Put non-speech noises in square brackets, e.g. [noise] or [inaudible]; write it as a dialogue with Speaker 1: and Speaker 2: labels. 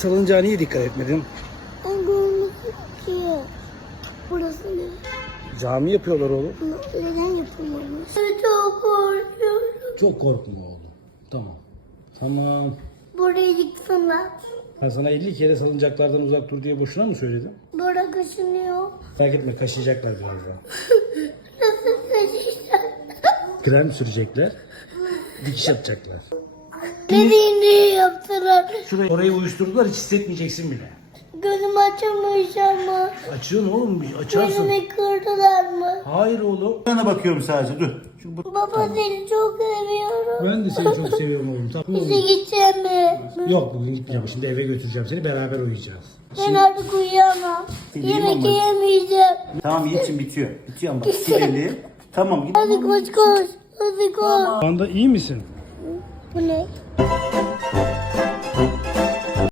Speaker 1: salıncağa niye dikkat etmedin?
Speaker 2: Ben görmedim ki. Burası ne?
Speaker 1: Cami yapıyorlar oğlum.
Speaker 2: Neden yapılmamış? Çok korkuyorum.
Speaker 1: Çok korkma oğlum. Tamam. Tamam.
Speaker 2: Buraya yıksınlar.
Speaker 1: Ben sana 50 kere salıncaklardan uzak dur diye boşuna mı söyledim?
Speaker 2: Bora kaşınıyor.
Speaker 1: Merak etme kaşıyacaklar birazdan. [laughs]
Speaker 2: Nasıl kaşıyacak?
Speaker 1: Krem sürecekler. Dikiş atacaklar.
Speaker 2: Dediğini yaptılar.
Speaker 1: Şurayı, orayı uyuşturdular hiç hissetmeyeceksin bile.
Speaker 2: Gözüm açılmış ama.
Speaker 1: Açıyorsun oğlum açarsın.
Speaker 2: Gözümü kırdılar mı?
Speaker 1: Hayır oğlum.
Speaker 3: Sana bakıyorum sadece dur. Şu bu-
Speaker 2: Baba seni çok seviyorum.
Speaker 1: Ben de seni çok [laughs] seviyorum oğlum. Tamam.
Speaker 2: Bize gideceğim mi?
Speaker 1: Yok bugün gitmeyeceğim. Şimdi eve götüreceğim seni beraber uyuyacağız.
Speaker 2: Ben artık uyuyamam. Yemek
Speaker 3: ama.
Speaker 2: yiyemeyeceğim.
Speaker 3: Tamam Yiğit'ciğim bitiyor. Bitiyor ama bak gidelim. [laughs] Tamam git.
Speaker 2: Hadi koş koş. Hadi koş.
Speaker 1: Şu anda iyi misin?
Speaker 2: Bu ne?